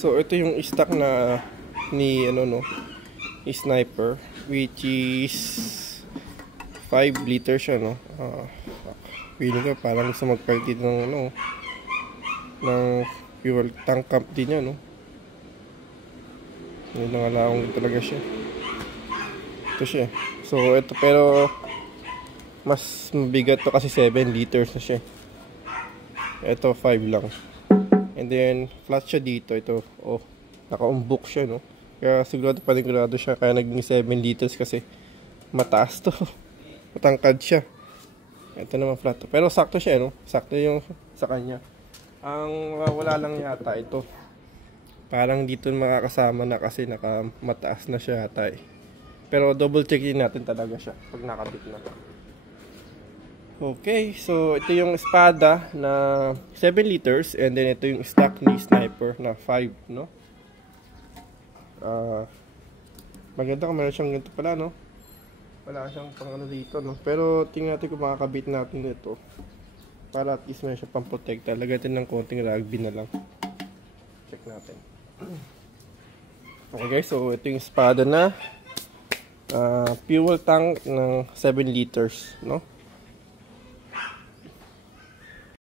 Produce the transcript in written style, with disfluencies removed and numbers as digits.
So ito yung stock na ni ni Sniper, which is 5 liters siya, no. Feeling ko parang gusto magpalit dito ng ng fuel tank cap din niya, no. Yun ang alawang talaga siya. Ito siya. So ito, pero mas mabigat to kasi 7 liters na siya. Ito 5 lang. And then flat siya dito. Ito, naka-umbok siya, no. Kaya sigurado panigurado siya. Kaya naging 7 liters kasi mataas to. Matangkad siya. Ito naman flat to. Pero sakto siya, no. Sakto yung sa kanya. Ang wala lang yata ito. Parang dito makakasama na kasi mataas na siya yata eh. Pero double check din natin talaga siya pag nakabit na. Okay, so ito yung espada na 7 liters and then ito yung stock ni Sniper na 5, no? Maganda kung meron siyang ganito pala, no? Wala siyang pang dito, no? Pero tingnan natin kung makakabit natin ito para at least meron siyang pang-protect. Lagyan natin ng konting rugby na lang. Check natin. Okay guys, so ito yung espada na fuel tank ng 7 liters, no?